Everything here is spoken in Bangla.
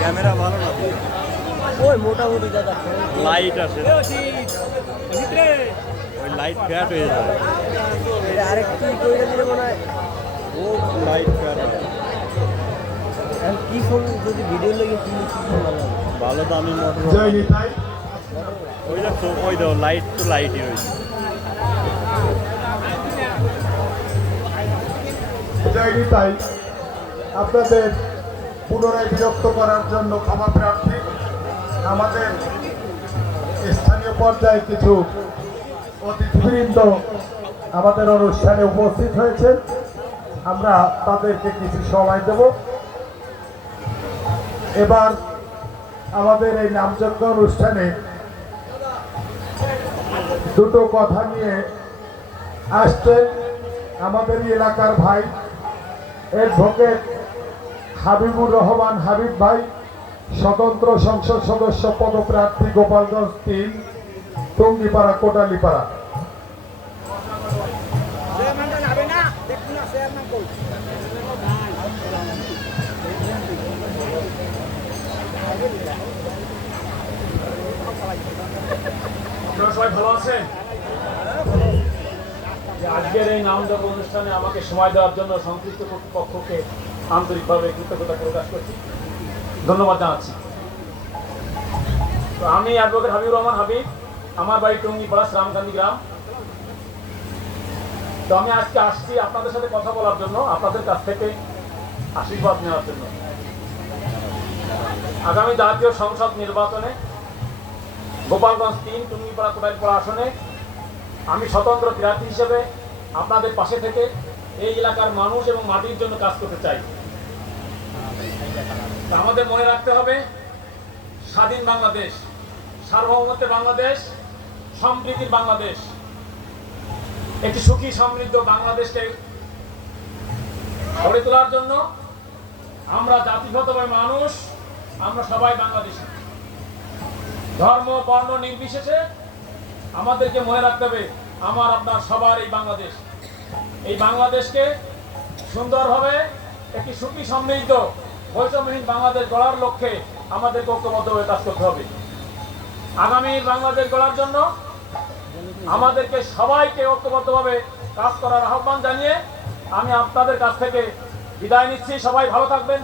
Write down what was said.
ক্যামেরা ভালো না, ওই মোটামুটি দাদা লাইট আছে, ওই লাইট ফ্যাট হয়ে যাবে। এটা আরেকটু করে দিলে মনে হয় ও লাইট ফ্যাট হয়। এখন কি ফোন যদি ভিডিও লেগে কি ফোন ভালো হবে? ভালো দামি মোটর, ওইটা ওই দাও লাইট তো লাইটই রয়েছে। তাই আপনাদের পুনরায় বিরক্ত করার জন্য ক্ষমা প্রার্থী। আমাদের স্থানীয় পর্যায়ে কিছু অতিথিবৃন্দ আমাদের অনুষ্ঠানে উপস্থিত হয়েছেন, আমরা তাদেরকে কিছু সময় দেব। এবার আমাদের এই নামযজ্ঞ অনুষ্ঠানে দুটো কথা নিয়ে আসছেন আমাদের এলাকার ভাই অ্যাডভোকেট হাবিবুর রহমান হাবিব ভাই, স্বতন্ত্র সংসদ সদস্য পদপ্রার্থী, গোপালগঞ্জ 3, টঙ্গিপাড়া, কোটালীপাড়া। সবাই ভালো আছেন? আজকের এই নামযজ্ঞ অনুষ্ঠানে আমাকে সময় দেওয়ার জন্য সংশ্লিষ্ট কর্তৃপক্ষকে আন্তরিকভাবে কৃতজ্ঞতা প্রকাশ করছি, ধন্যবাদ জানাচ্ছি। তো আমি অ্যাডভোকেট হাবিবুর রহমান হাবিব, আমার বাড়ি টঙ্গিপাড়া, শ্রামকান্দি গ্রাম। তো আমি আজকে আসছি আপনাদের সাথে কথা বলার জন্য, আপনাদের কাছ থেকে আশীর্বাদ নেওয়ার জন্য। আগামী জাতীয় সংসদ নির্বাচনে গোপালগঞ্জ 3, টঙ্গিপাড়া, কোটালীপাড়া আসনে আমি স্বতন্ত্র প্রার্থী হিসেবে আপনাদের পাশে থেকে এই এলাকার মানুষ এবং মাটির জন্য কাজ করতে চাই। আমাদের মনে রাখতে হবে, স্বাধীন বাংলাদেশ, সার্বভৌমত্বের বাংলাদেশ, সম্প্রীতির বাংলাদেশ, একটি সুখী সমৃদ্ধ বাংলাদেশকে গড়ে তোলার জন্য আমরা জাতিগতভাবে মানুষ, আমরা সবাই বাংলাদেশী। ধর্ম বর্ণ নির্বিশেষে আমাদেরকে মনে রাখতে হবে, আমার আপনার সবার এই বাংলাদেশ, এই বাংলাদেশকে সুন্দরভাবে একটি সুখী সমৃদ্ধ বৈষম্যহীন বাংলাদেশ গড়ার লক্ষ্যে আমাদেরকে ঐক্যবদ্ধভাবে কাজ করতে হবে। আগামীর বাংলাদেশ গড়ার জন্য আমাদেরকে সবাইকে ঐক্যবদ্ধভাবে কাজ করার আহ্বান জানিয়ে আমি আপনাদের কাছ থেকে বিদায় নিচ্ছি। সবাই ভালো থাকবেন,